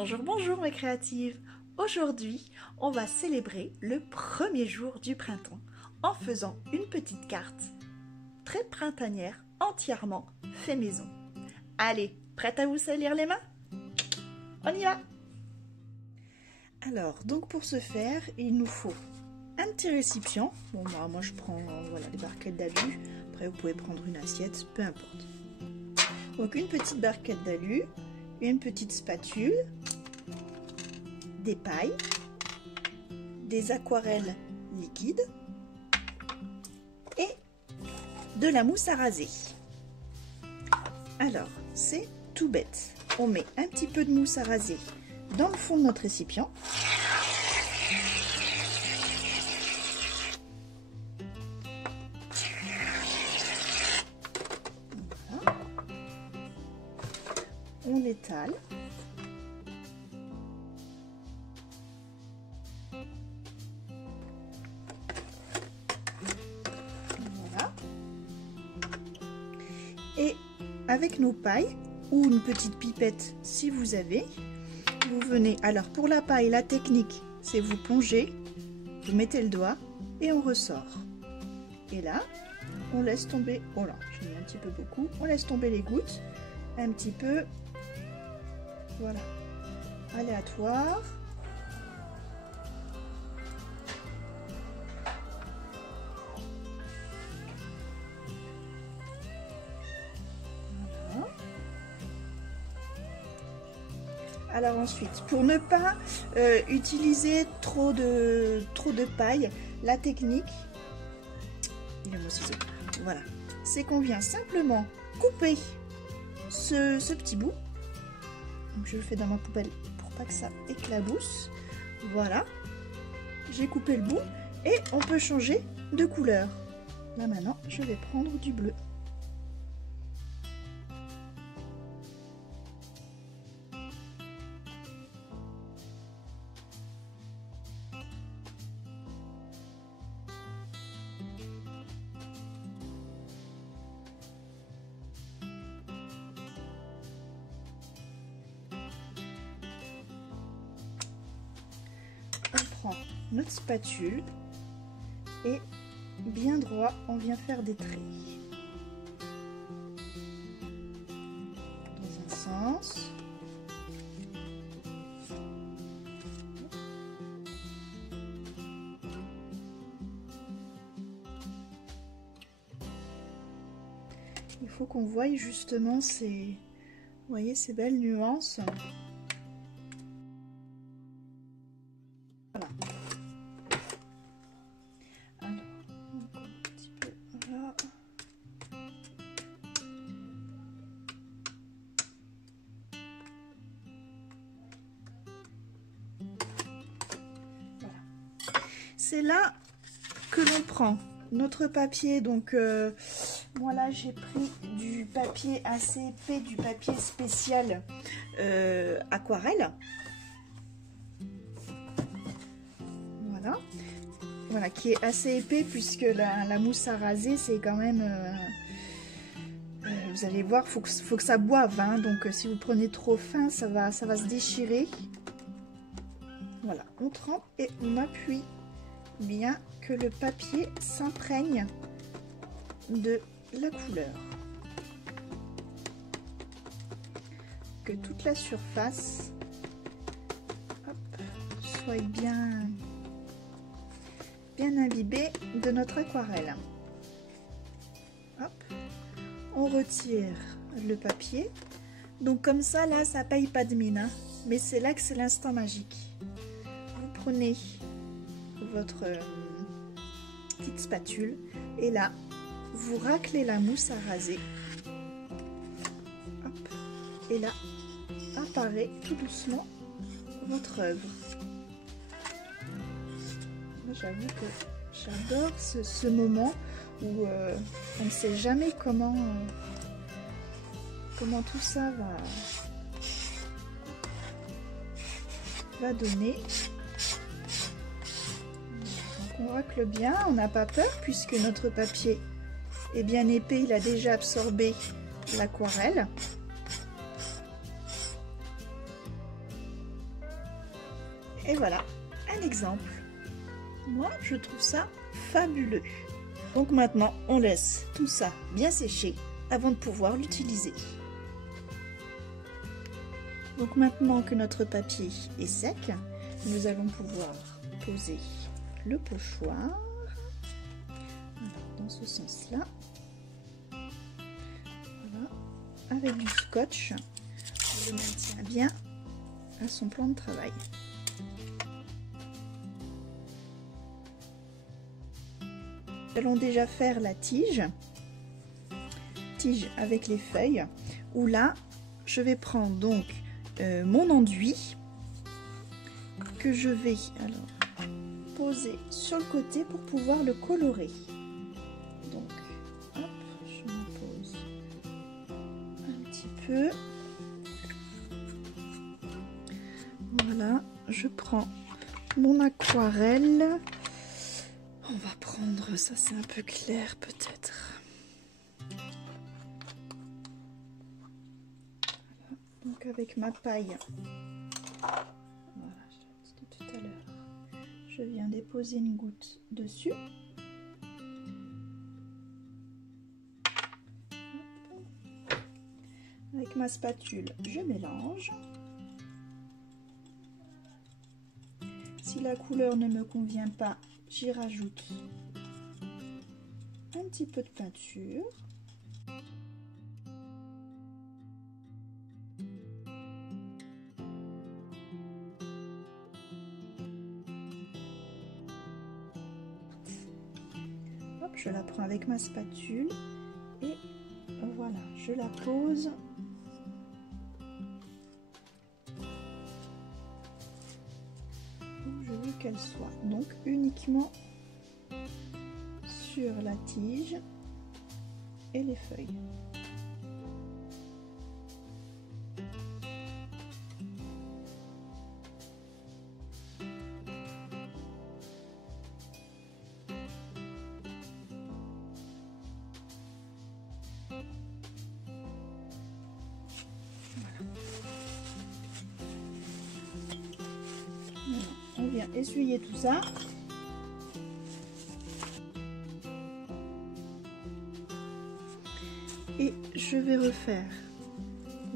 Bonjour, bonjour mes créatives. Aujourd'hui, on va célébrer le premier jour du printemps en faisant une petite carte très printanière, entièrement fait maison. Allez, prête à vous salir les mains? On y va! Alors, donc pour ce faire, il nous faut un petit récipient. Bon, moi je prends voilà, des barquettes d'alu. Après, vous pouvez prendre une assiette, peu importe. Donc une petite barquette d'alu, une petite spatule, des pailles, des aquarelles liquides et de la mousse à raser. Alors, c'est tout bête. On met un petit peu de mousse à raser dans le fond de notre récipient. Voilà. On l'étale. Voilà. Et avec nos pailles ou une petite pipette si vous avez, vous venez, alors pour la paille, la technique c'est vous plongez, vous mettez le doigt et on ressort. Et là, on laisse tomber, oh là, j'ai mis un petit peu beaucoup, on laisse tomber les gouttes, un petit peu, voilà, aléatoire. Voilà. Alors ensuite, pour ne pas utiliser trop de paille, la technique, il est mon ciseau, voilà, c'est qu'on vient simplement couper ce petit bout. Donc je le fais dans ma poubelle pour pas que ça éclabousse. Voilà, j'ai coupé le bout et on peut changer de couleur. Là maintenant, je vais prendre du bleu. On prend notre spatule et bien droit, on vient faire des traits dans un sens. Il faut qu'on voie justement ces, vous voyez, ces belles nuances. Voilà. Alors, encore un petit peu là. Voilà. C'est là que l'on prend notre papier. Donc, moi là, j'ai pris du papier assez épais, du papier spécial aquarelle. Voilà, qui est assez épais puisque la mousse à raser, c'est quand même, vous allez voir, faut que ça boive, hein, donc si vous prenez trop fin, ça va se déchirer. Voilà, on trempe et on appuie bien que le papier s'imprègne de la couleur, que toute la surface, hop, soit bien imbibé de notre aquarelle. Hop, on retire le papier. Donc comme ça, là, ça paye pas de mine, hein, mais c'est là que c'est l'instant magique. Vous prenez votre petite spatule et là, vous raclez la mousse à raser. Hop, et là, apparaît tout doucement votre œuvre. J'avoue que j'adore ce moment où on ne sait jamais comment tout ça va donner. Donc on racle bien, on n'a pas peur puisque notre papier est bien épais, il a déjà absorbé l'aquarelle. Et voilà un exemple. Moi, je trouve ça fabuleux. Donc maintenant, on laisse tout ça bien sécher avant de pouvoir l'utiliser. Donc maintenant que notre papier est sec, nous allons pouvoir poser le pochoir. Alors, dans ce sens-là. Voilà. Avec du scotch, on le maintient bien à son plan de travail. Nous allons déjà faire la tige avec les feuilles, où là je vais prendre donc mon enduit que je vais alors poser sur le côté pour pouvoir le colorer. Donc hop, je me pose un petit peu. Voilà, je prends mon aquarelle. On va prendre ça, c'est un peu clair peut-être. Voilà. Donc avec ma paille, voilà, je l'ai dit tout à l'heure, je viens déposer une goutte dessus. Avec ma spatule, je mélange. Si la couleur ne me convient pas, j'y rajoute un petit peu de peinture. Hop, je la prends avec ma spatule et voilà, je la pose où je veux qu'elle soit. Donc uniquement sur la tige et les feuilles. On vient essuyer tout ça. Et je vais refaire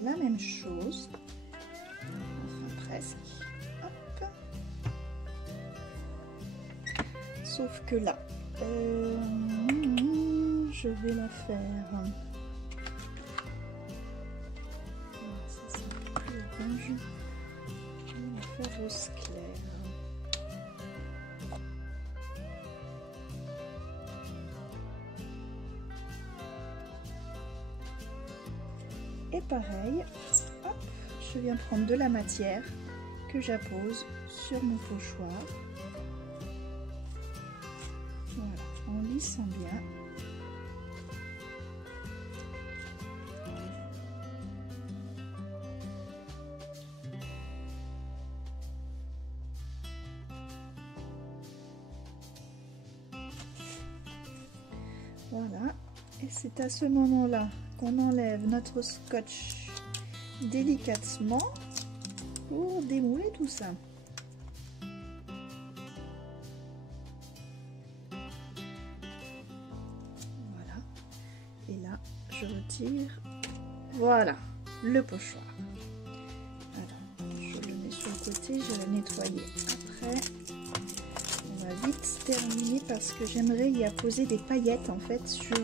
la même chose, enfin presque, hop. Sauf que là, je vais la faire, ça c'est plus orange, je vais la faire rose clair. Et pareil, hop, je viens prendre de la matière que j'appose sur mon pochoir. Voilà, en lissant bien. Voilà, et c'est à ce moment-là qu'on enlève notre scotch délicatement pour démouler tout ça. Voilà, et là je retire, voilà, le pochoir. Alors, je le mets sur le côté, je vais le nettoyer après. On va vite terminer parce que j'aimerais y apposer des paillettes en fait sur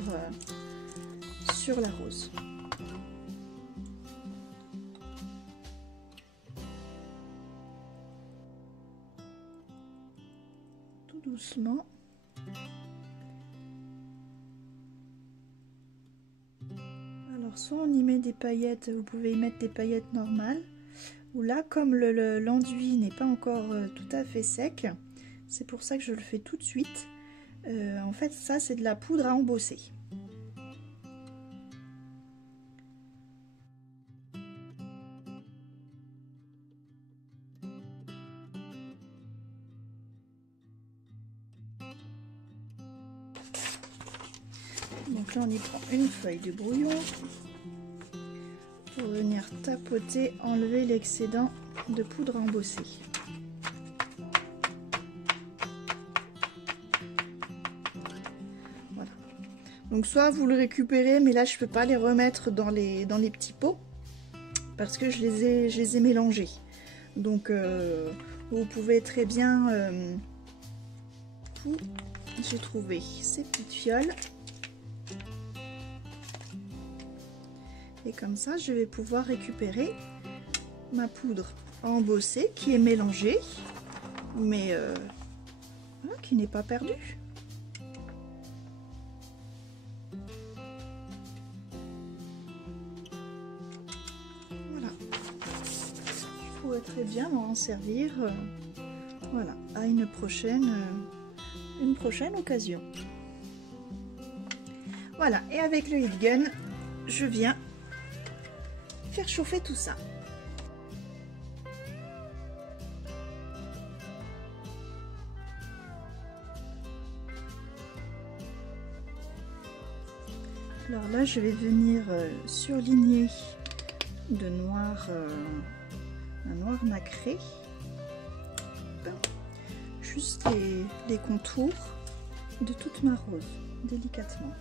la rose. Tout doucement. Alors soit on y met des paillettes, vous pouvez y mettre des paillettes normales, ou là comme l'enduit n'est pas encore tout à fait sec, c'est pour ça que je le fais tout de suite. En fait ça c'est de la poudre à embosser. Donc là on y prend une feuille de brouillon pour venir tapoter, enlever l'excédent de poudre embossée. Donc soit vous le récupérez, mais là je peux pas les remettre dans les petits pots parce que je les ai mélangés. Donc vous pouvez très bien j'ai trouvé ces petites fioles et comme ça je vais pouvoir récupérer ma poudre embossée qui est mélangée mais voilà, qui n'est pas perdue. Voilà, je pourrais très bien m'en servir voilà, à une prochaine occasion. Voilà, et avec le heat gun, je viens faire chauffer tout ça. Alors là, je vais venir surligner de noir, un noir nacré. Juste les contours de toute ma rose, délicatement.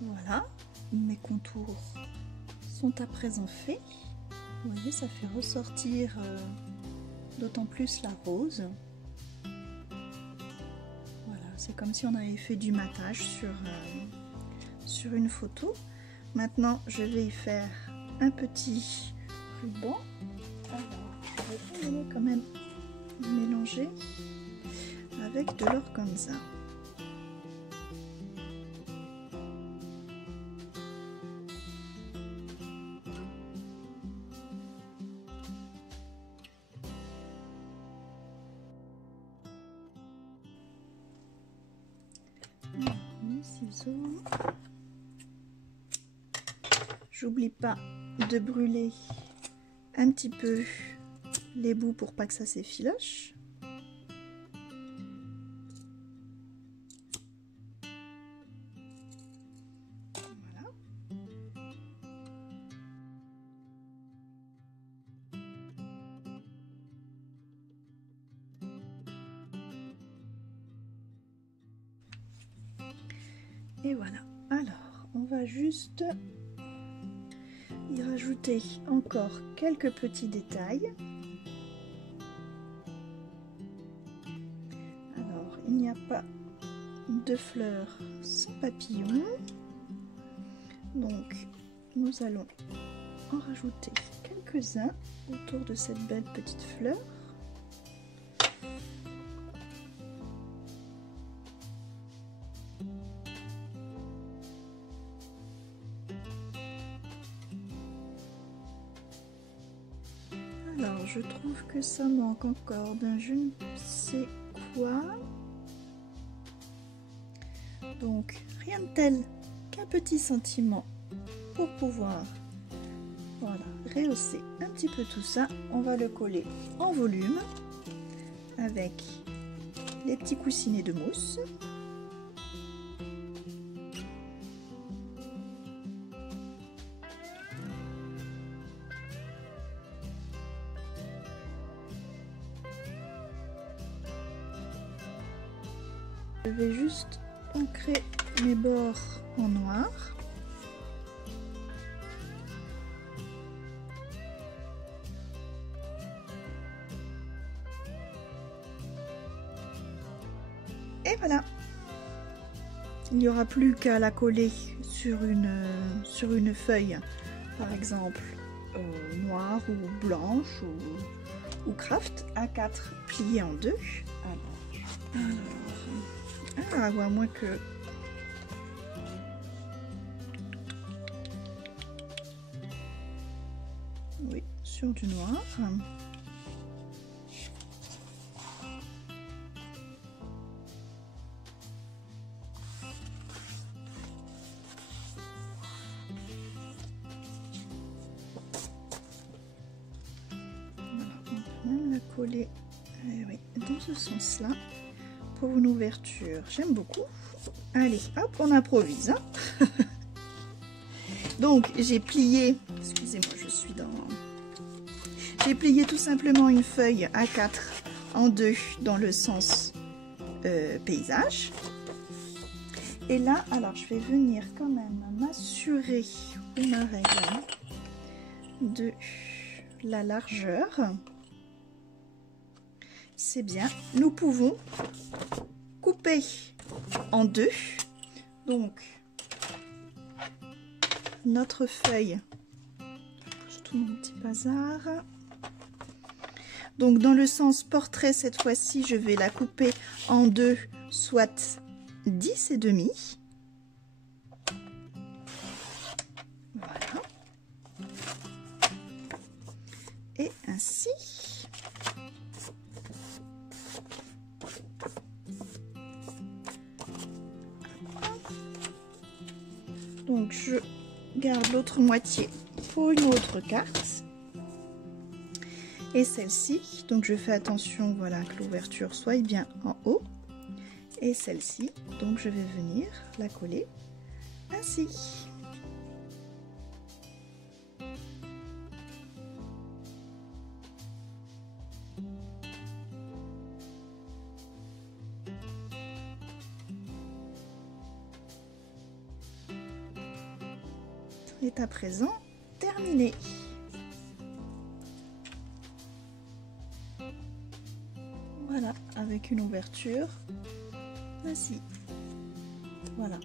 Voilà, mes contours sont à présent faits. Vous voyez, ça fait ressortir d'autant plus la rose. Voilà, c'est comme si on avait fait du matage sur une photo. Maintenant, je vais y faire un petit ruban. Alors, je vais quand même mélanger avec de l'organza. J'oublie pas de brûler un petit peu les bouts pour pas que ça s'effiloche. Voilà. Et voilà. Alors, on va juste y rajouter encore quelques petits détails. Alors, il n'y a pas de fleurs sans papillons, donc nous allons en rajouter quelques-uns autour de cette belle petite fleur. Alors, je trouve que ça manque encore d'un je ne sais quoi. Donc, rien de tel qu'un petit sentiment pour pouvoir voilà, rehausser un petit peu tout ça. On va le coller en volume avec les petits coussinets de mousse. Je vais juste ancrer mes bords en noir. Et voilà. Il n'y aura plus qu'à la coller sur une feuille, par exemple noire ou blanche ou craft A4 pliée en deux. Alors, ou à moins que... Oui, sur du noir. coller oui, dans ce sens-là pour une ouverture. J'aime beaucoup. Allez, hop, on improvise. Hein. Donc, j'ai plié, excusez-moi, je suis dans... J'ai plié tout simplement une feuille A4 en deux dans le sens paysage. Et là, alors, je vais venir quand même m'assurer où ma règle de la largeur. C'est bien. Nous pouvons couper en deux. Donc, notre feuille, tout mon petit bazar. Donc, dans le sens portrait, cette fois-ci, je vais la couper en deux, soit 10,5. Voilà. Et ainsi. Donc, je garde l'autre moitié pour une autre carte. Et celle-ci, donc je fais attention, voilà, que l'ouverture soit bien en haut. Et celle-ci, donc je vais venir la coller ainsi. Est à présent terminé. Voilà, avec une ouverture ainsi. Voilà.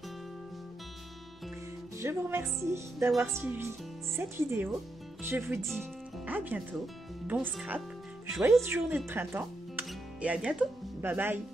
Je vous remercie d'avoir suivi cette vidéo. Je vous dis à bientôt. Bon scrap, joyeuse journée de printemps et à bientôt. Bye bye.